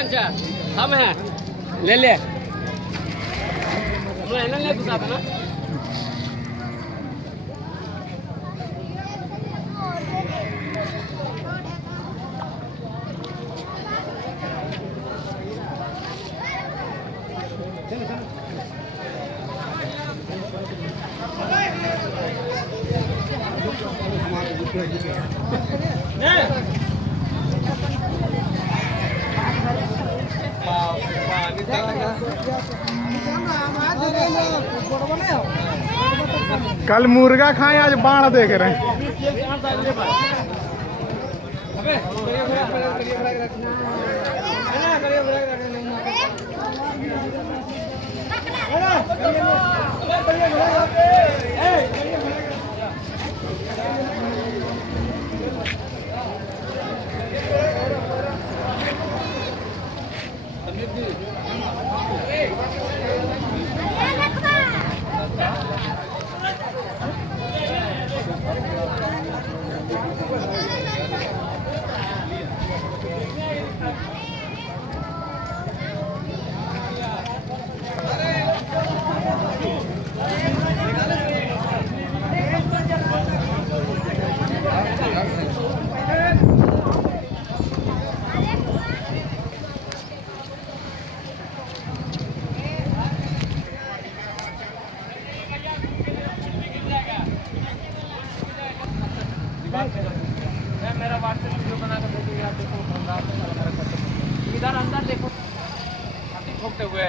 हम हैं ले ले ले घुसा था ना। कल मुर्गा खाए आज बाण देख रहे हैं। मेरा व्हाट्सएप वीडियो बना कर भेजिए आप। देखो इधर अंदर देखो हाथी ठोकते हुए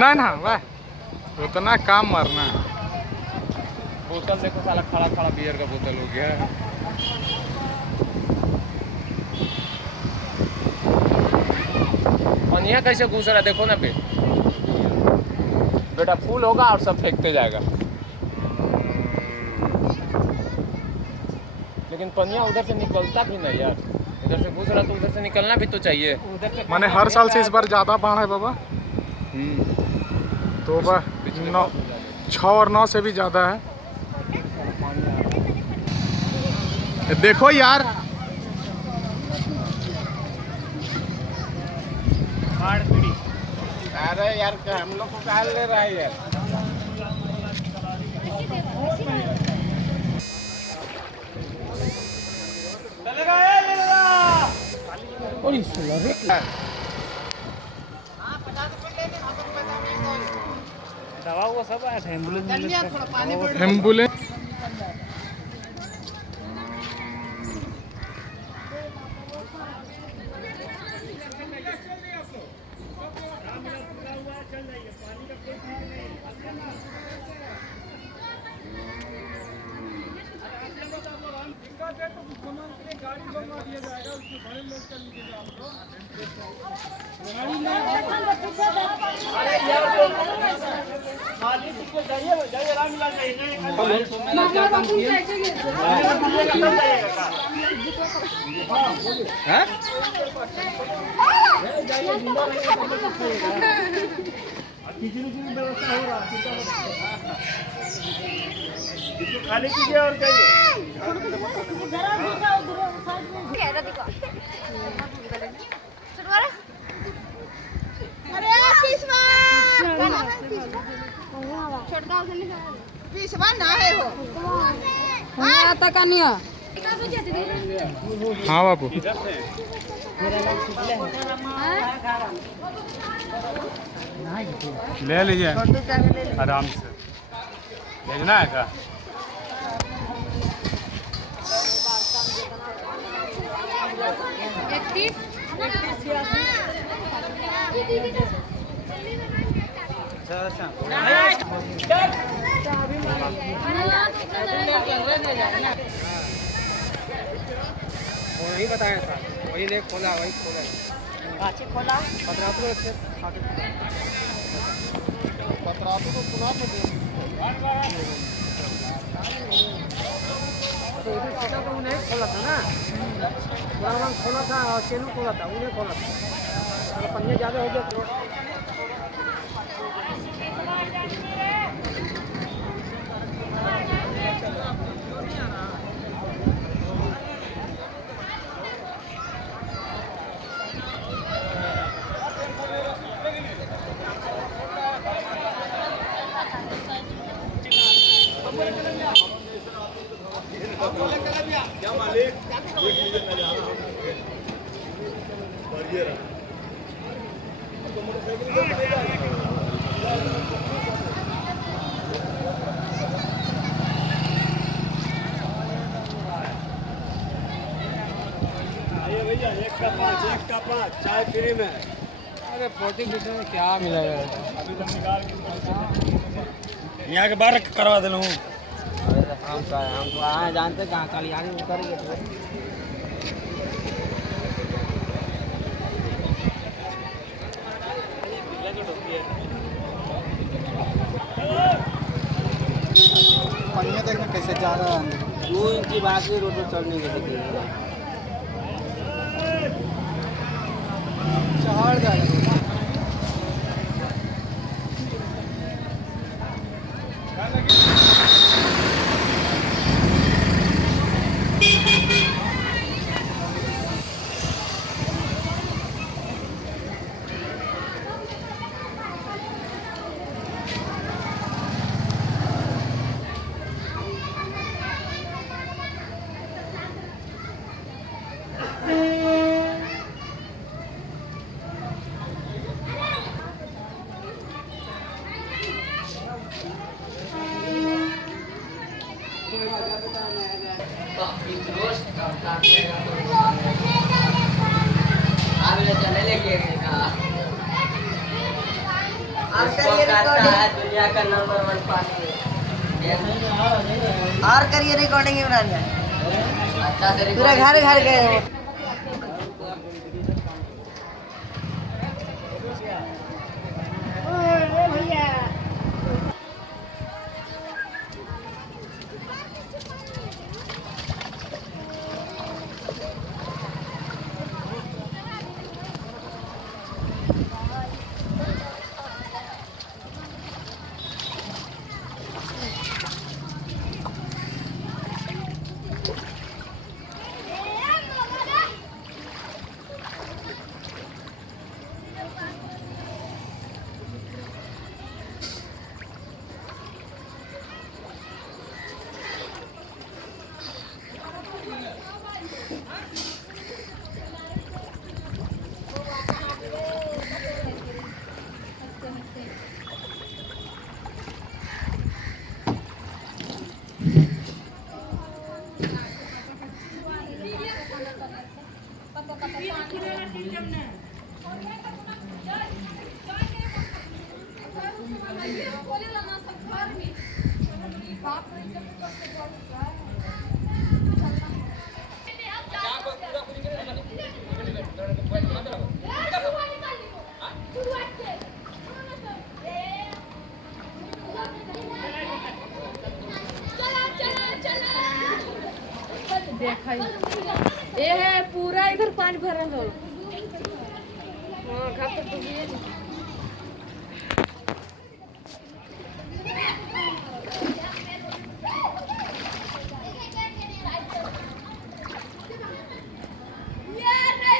ना ना वाह उतना काम मरना। बोतल देखो साला खड़ा खड़ा बियर का बोतल हो गया है। पनिया कैसे घुस रहा देखो ना बेटा फूल होगा और सब फेंकते जाएगा। लेकिन पनिया उधर से निकलता भी नहीं यार। इधर से घुस रहा तो उधर से निकलना भी तो चाहिए। माने हर साल से इस बार ज्यादा बाढ़ है बाबा। तो बा 6 और 9 से भी ज्यादा है। देखो यार अरे यार हम लोग को कहा ले रहा है यार। दवा वो सब आया था एम्बुलेंस खाने कीजिए और चाहिए। हाँ बाबू ले लीजिए आराम से। भेजना है क्या? वही बताया था वही ले खोला वही खोला खोला पतरातू को सुना तो उन्हें खोला था ना खोला था और चेनू खोला था उन्हें खोला था पन्ने ज़्यादा हो गया। भैया 1 का 5 चाय फ्री में। अरे 40 में क्या मिलेगा? यहाँ के बाहर करवा दे लूँ। हम तो आए जानते कहाँ कालियानी उतर गए। पनिया देखना कैसे जा रहा है। 2 इंच की बात है रोड पर चढ़ने के लिए। चढ़ जाएगा। दुनिया का नंबर 1 पास और करिए रिकॉर्डिंग इमरान अच्छा से पूरा घर घर गए। देखा ये है पूरा इधर पानी भरा हो। हाँ घर तक डूबी है।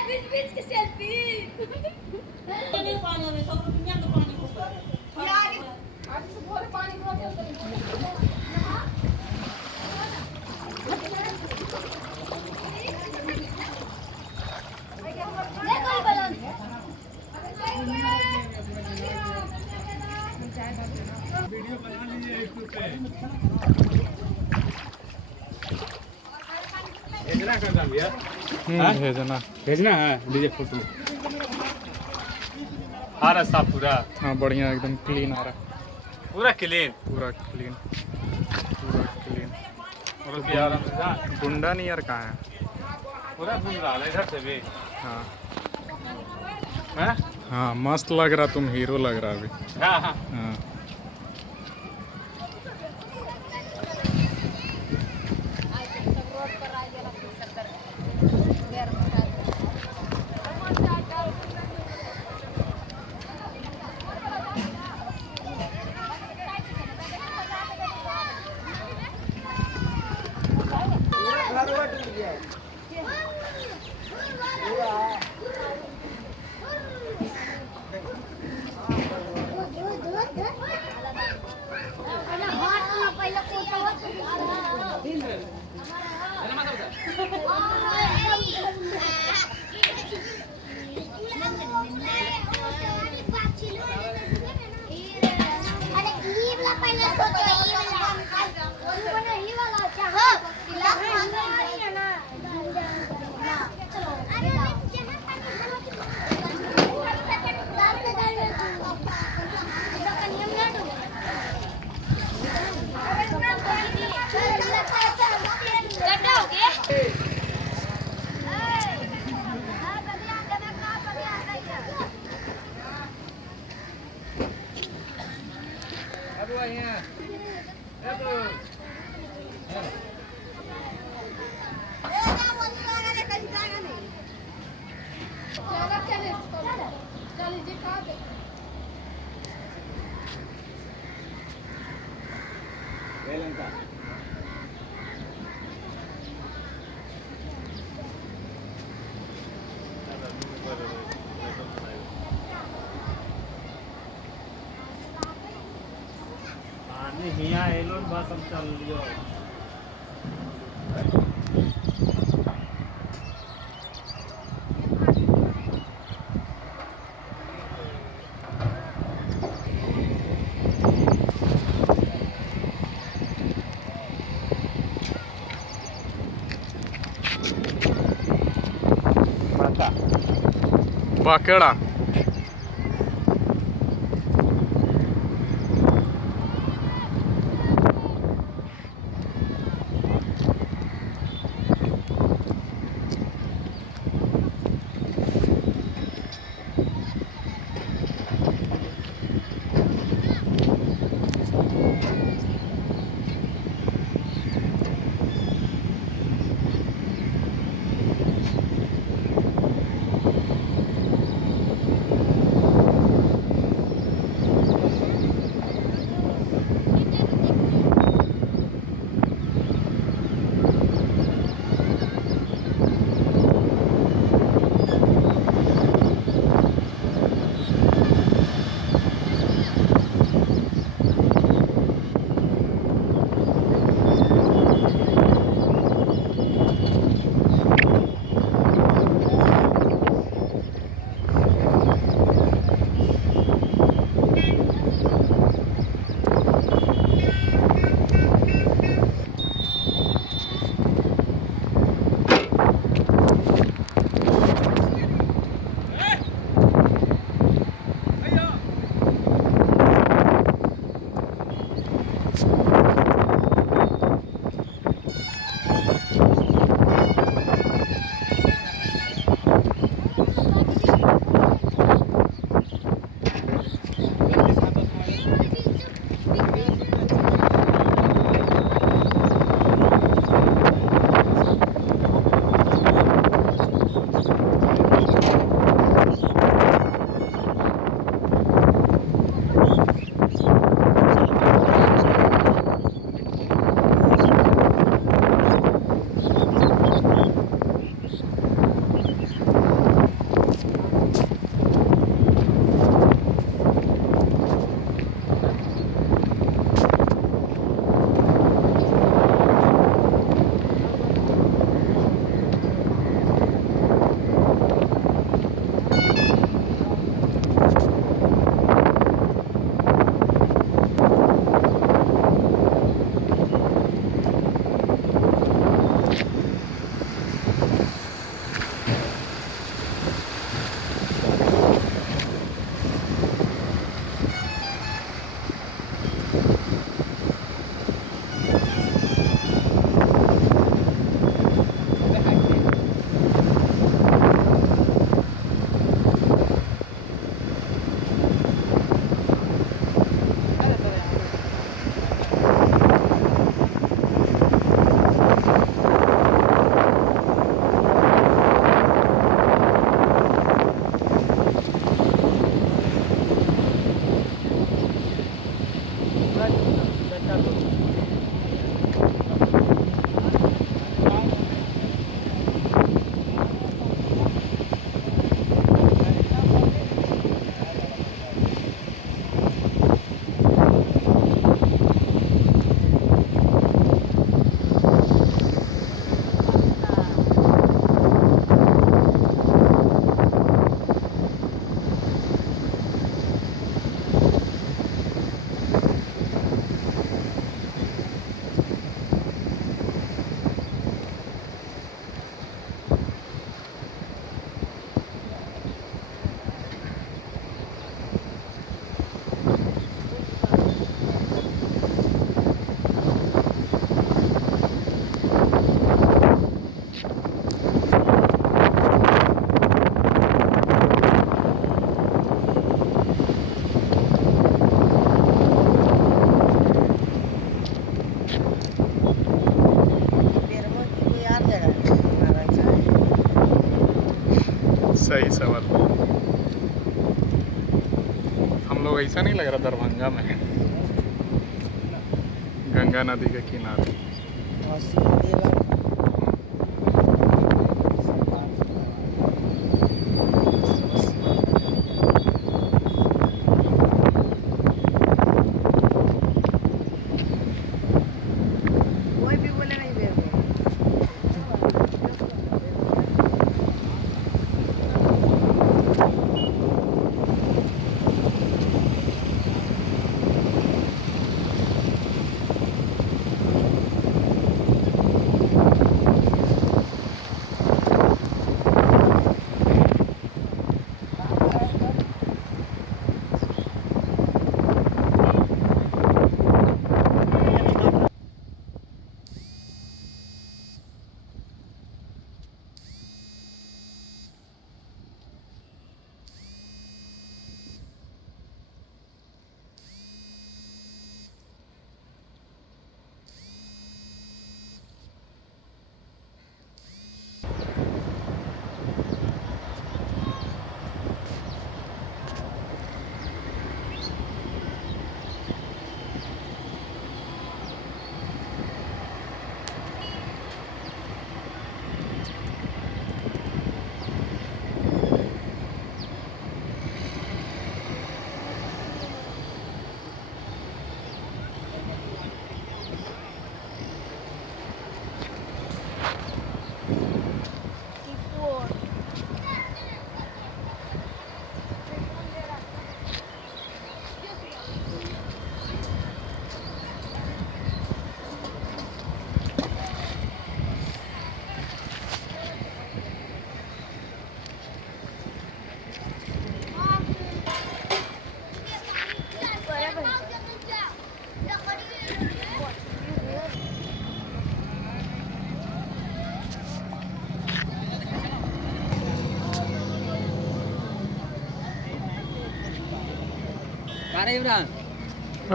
बीच की सेल्फी पानी में सब दुनिया का पानी को आज से भोर पानी वीडियो बना लीजिए YouTube पे। भेजना कर दाम भैया। भेजना है डीजे फोटो। आ रहा साफ पूरा। हाँ बढ़िया एकदम क्लीन आ रहा। पूरा क्लीन। पूरा क्लीन। और भी आ रहा है। गुंडा नहीं यार कहाँ है? पूरा घूम रहा है इधर से भी। हाँ हैं? हाँ मस्त लग रहा, तुम हीरो लग रहा अभी। हाँ हाँ। हाँ What? हिया एलोन बस अब चल लियो बाकेड़ा सही सवाल। हम लोग ऐसा नहीं लग रहा दरभंगा में गंगा नदी के किनारे। कोई भी बोले नहीं बेर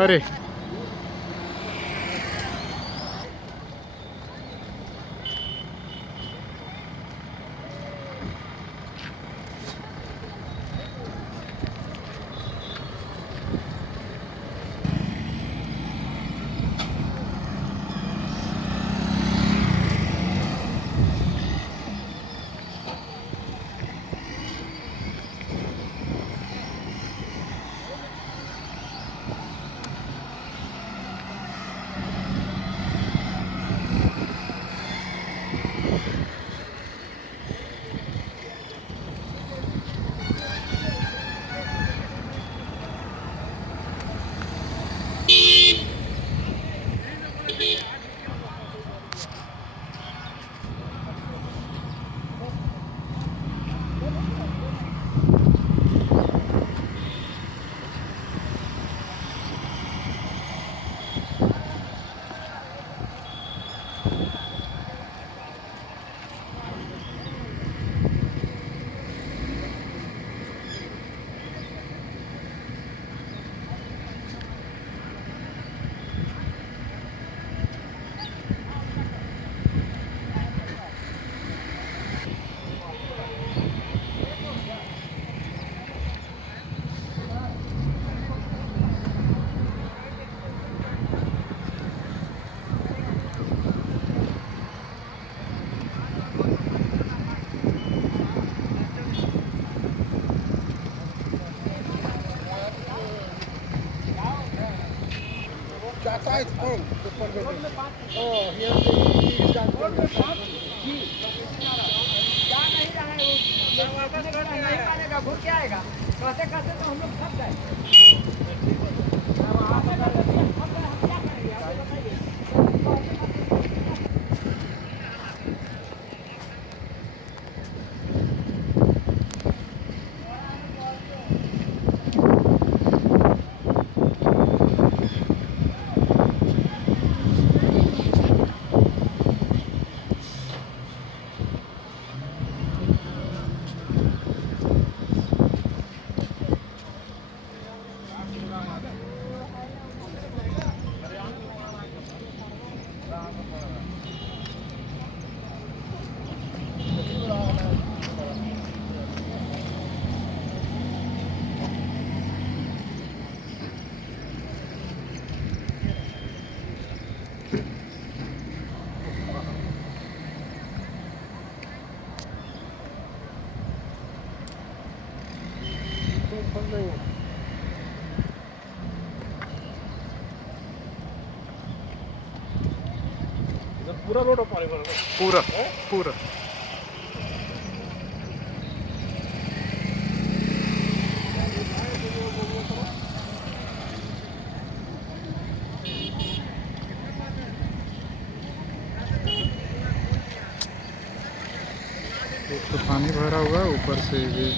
अरे कहते कहते तो हम लोग थक गए। खोल देंगे। पूरा रोड पानी भर पूरा पूरा एक तो पानी भरा हुआ है ऊपर से भी